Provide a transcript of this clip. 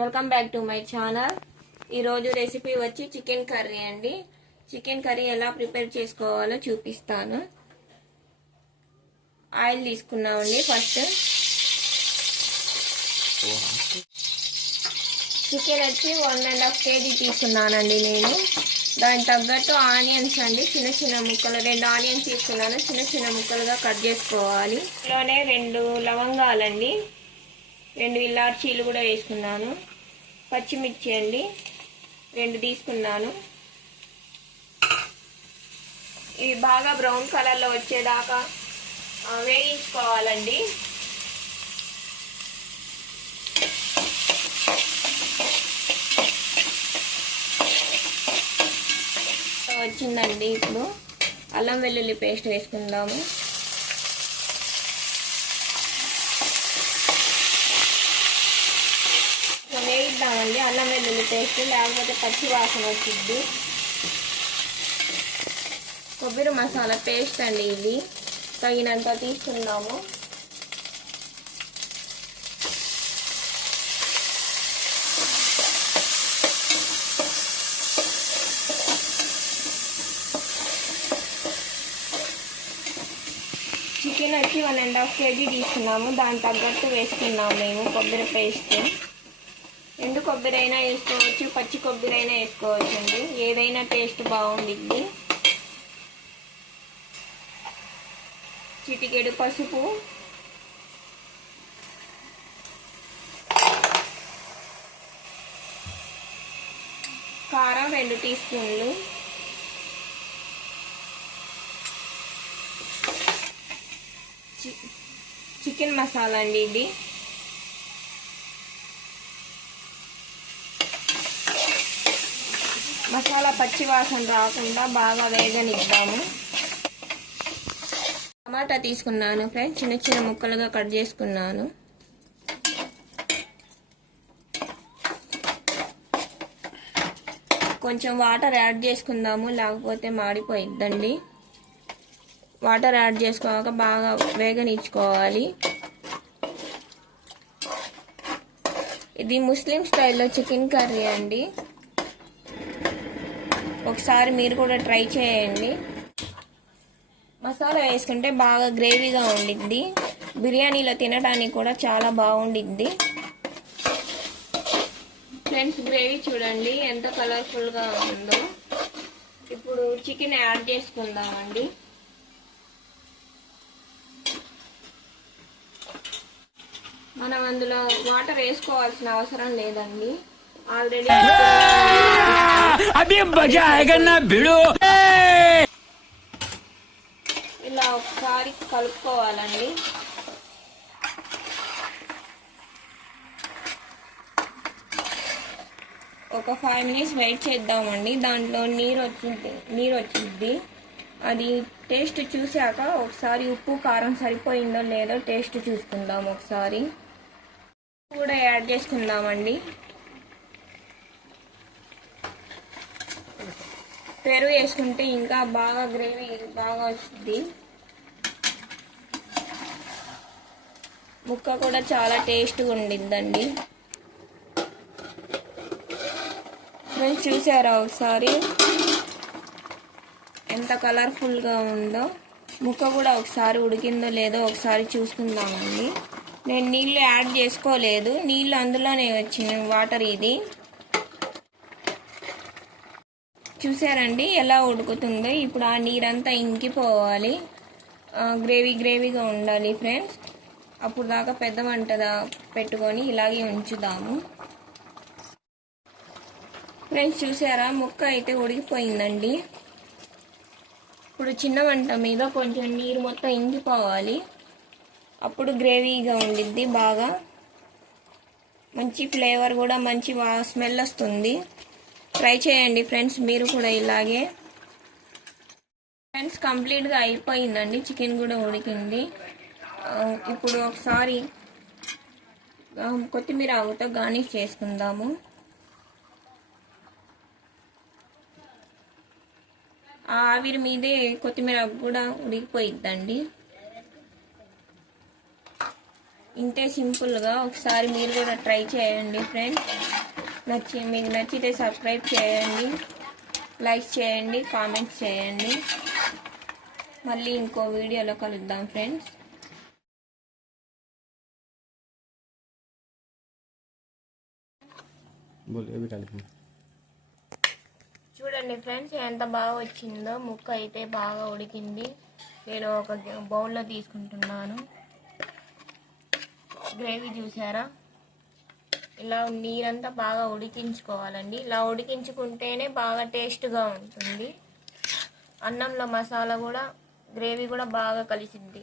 Welcome back to my channel ఈరోజు recipe వచ్చి chicken curry అండి. చికెన్ కర్రీ ఎలా ప్రిపేర్ చేసుకోవాలో చూపిస్తాను. ఆయిల్ తీసుకున్నామండి ఫస్ట్ చికెన్ వచ్చి వన్ అండ్ హాఫ్ కేజీ తీసుకున్నానండి నేను. దానికి తగ్గట్టు ఆనియన్స్ అండి. చిన్న చిన్న ముక్కలు రెండు ఆనియన్స్ తీసుకున్నాను. చిన్న చిన్న ముక్కలుగా కట్ చేసుకోవాలి. ఇందులోనే రెండు లవంగాలండి. రెండు ఇలాచీలు కూడా వేసుకున్నాను. పచ్చిమిర్చి అండి రెండు తీసుకున్నాను. ఇవి బాగా బ్రౌన్ కలర్లో వచ్చేదాకా వేయించుకోవాలండి. వచ్చిందండి ఇప్పుడు. అల్లం వెల్లుల్లి పేస్ట్ వేసుకుందాము. వేద్దామండి అల్లం వెల్లుల్లి పేస్ట్ లేకపోతే పచ్చి వాసన వచ్చింది కొబ్బరి మసాలా పేస్ట్ అండి ఇది. తగినంత తీసుకున్నాము చికెన్ వచ్చి వన్ అండ్ హాఫ్ కేజీ తీసుకున్నాము. దాని తగ్గట్టు వేసుకున్నాము మేము కొబ్బరి పేస్ట్. ఎండు కొబ్బరి అయినా వేసుకోవచ్చు పచ్చి కొబ్బరి అయినా వేసుకోవచ్చు అండి ఏదైనా టేస్ట్ బాగుండిద్ది. చిటికెడు పసుపు. కారం రెండు టీ స్పూన్లు. చి- చికెన్ మసాలా అండి ఇది. మసాలా పచ్చి వాసన రాకుండా బాగా వేగనిద్దాము. టమాటా తీసుకున్నాను ఫ్రెండ్స్ చిన్న చిన్న ముక్కలుగా కట్ చేసుకున్నాను. కొంచెం వాటర్ యాడ్ చేసుకుందాము లేకపోతే మాడిపోయిద్దండి. వాటర్ యాడ్ చేసుకోవాక బాగా వేగనిచ్చుకోవాలి. ఇది ముస్లిం స్టైల్లో చికెన్ కర్రీ అండి. ఒకసారి మీరు కూడా ట్రై చేయండి. మసాలా వేసుకుంటే బాగా గ్రేవీగా ఉండిద్ది. బిర్యానీలో తినడానికి కూడా చాలా బాగుండిద్ది. ఫ్రెండ్స్ గ్రేవీ చూడండి ఎంత కలర్ఫుల్గా ఉందో. ఇప్పుడు చికెన్ యాడ్ చేసుకుందామండి. మనం అందులో వాటర్ వేసుకోవాల్సిన అవసరం లేదండి. ఆల్రెడీ అభి మజా బిడు. ఇలా ఒకసారి కలుపుకోవాలండి. ఒక ఫైవ్ మినిట్స్ వెయిట్ చేద్దామండి. దాంట్లో నీరు వచ్చింది నీరు వచ్చింది. అది టేస్ట్ చూసాక ఒకసారి ఉప్పు కారం సరిపోయిందో లేదో టేస్ట్ చూసుకుందాం ఒకసారి. కూడా యాడ్ చేసుకుందామండి. పెరుగు వేసుకుంటే ఇంకా బాగా గ్రేవీ బాగా వస్తుంది. ముక్క కూడా చాలా టేస్ట్గా ఉండిద్దండి. ఫ్రెండ్స్ చూసారా ఒకసారి? ఎంత కలర్ఫుల్గా ఉందో. ముక్క కూడా ఒకసారి ఉడికిందో లేదో ఒకసారి చూసుకుందామండి. నేను నీళ్ళు యాడ్ చేసుకోలేదు. నీళ్ళు అందులోనే వచ్చిన వాటర్ ఇది. చూసారండి ఎలా ఉడుకుతుందో. ఇప్పుడు ఆ నీరంతా ఇంకిపోవాలి. గ్రేవీ గ్రేవీగా ఉండాలి ఫ్రెండ్స్. అప్పుడు దాకా పెద్ద వంట పెట్టుకొని ఇలాగే ఉంచుదాము. ఫ్రెండ్స్ చూసారా? ముక్క అయితే ఉడికిపోయిందండి. ఇప్పుడు చిన్న వంట మీద కొంచెం నీరు మొత్తం ఇంకిపోవాలి. అప్పుడు గ్రేవీగా ఉండిద్ది బాగా. మంచి ఫ్లేవర్ కూడా మంచి స్మెల్ వస్తుంది. ట్రై చేయండి ఫ్రెండ్స్ మీరు కూడా ఇలాగే. ఫ్రెండ్స్ కంప్లీట్గా అయిపోయిందండి. చికెన్ కూడా ఉడికింది. ఇప్పుడు ఒకసారి కొత్తిమీర ఆకుతో గార్నిష్ చేసుకుందాము. ఆ ఆవిరి మీదే కొత్తిమీర కూడా ఉడికిపోయిద్దండి. ఇంతే సింపుల్గా ఒకసారి మీరు కూడా ట్రై చేయండి ఫ్రెండ్స్ నచ్చి మీకు నచ్చితే సబ్స్క్రైబ్ చేయండి. లైక్ చేయండి కామెంట్ చేయండి. మళ్ళీ ఇంకో వీడియోలో కలుద్దాం ఫ్రెండ్స్. చూడండి ఫ్రెండ్స్ ఎంత బాగా వచ్చిందో. ముక్క అయితే బాగా ఉడికింది. నేను ఒక బౌల్లో తీసుకుంటున్నాను. గ్రేవీ ఇలా నీరంతా బాగా ఉడికించుకోవాలండి. ఇలా ఉడికించుకుంటేనే బాగా టేస్ట్గా ఉంటుంది. అన్నంలో మసాలా కూడా గ్రేవీ కూడా బాగా కలిసిద్ది.